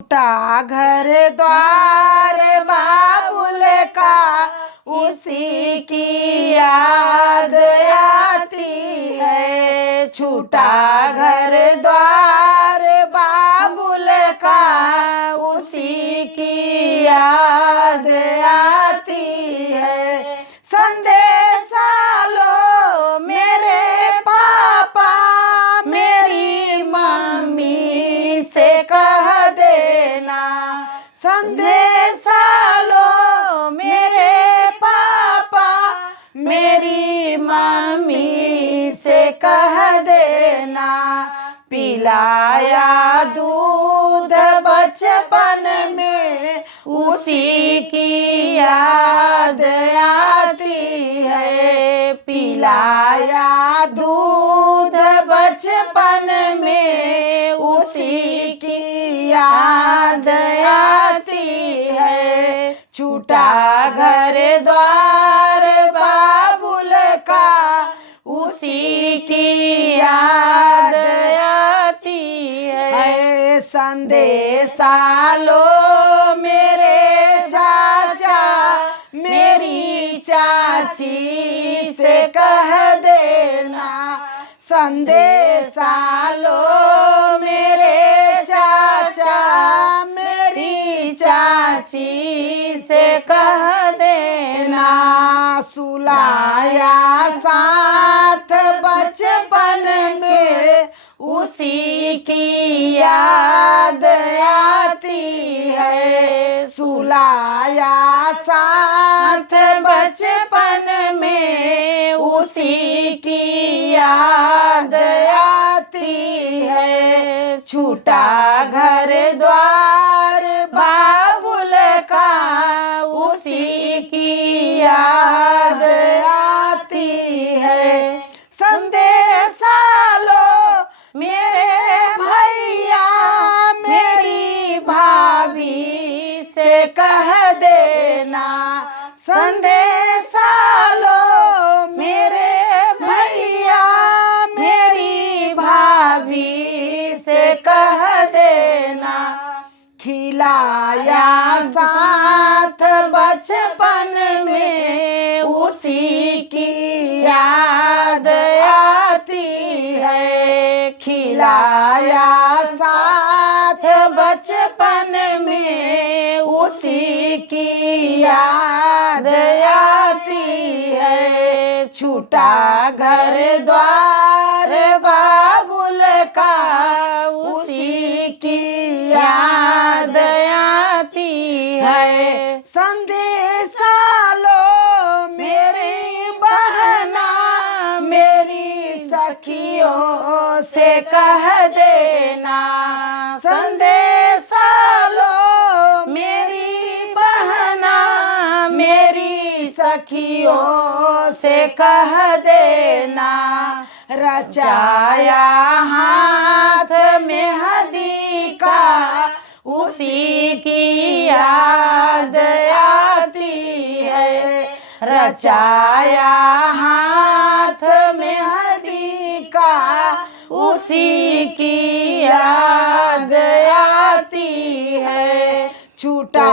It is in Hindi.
टूटा घर द्वार बाबुल का उसी की याद आती है। छूटा घर द्वार बाबुल का उसी की याद आती है। संदेशा लो मेरे पापा मेरी मम्मी से कह देना। संदेशा लो मेरे पापा मेरी मम्मी से कह देना। पिलाया दूध बचपन में उसी की याद आती है। पिलाया दूध बचपन में उसी की याद आती है। छूटा घर द्वार बाबुल का उसी की याद आती है। संदेशा लो मेरे चाचा मेरी चाची से कह देना। संदेशा लो मेरे चाचा मेरी चाची से कह देना। सुलाया साथ बचपन में उसी की याद आती है। सुलाया साथ बचपन में उसी की याद आती है। छूटा घर द्वार बाबुल का उसी की याद आती है। संदेशा लो मेरे भैया मेरी भाभी से कह देना। संदेशा लो मेरे भैया मेरी भाभी से कह देना। खिलाया साथ बचपन में उसी की याद आती है। खिलाया साथ बचपन में उसी की याद आती है। छूटा घर द्वार बाबुल का उसी की याद आती है। संदेशा लो मेरी बहना मेरी सखियों से कह देना। संदेशा लो मेरी बहना मेरी सखियों से कह देना। रचाया हाथ में हदी का उसी की याद आती है। रचाया हाथ में हदी का उसी की याद आती है। छूटा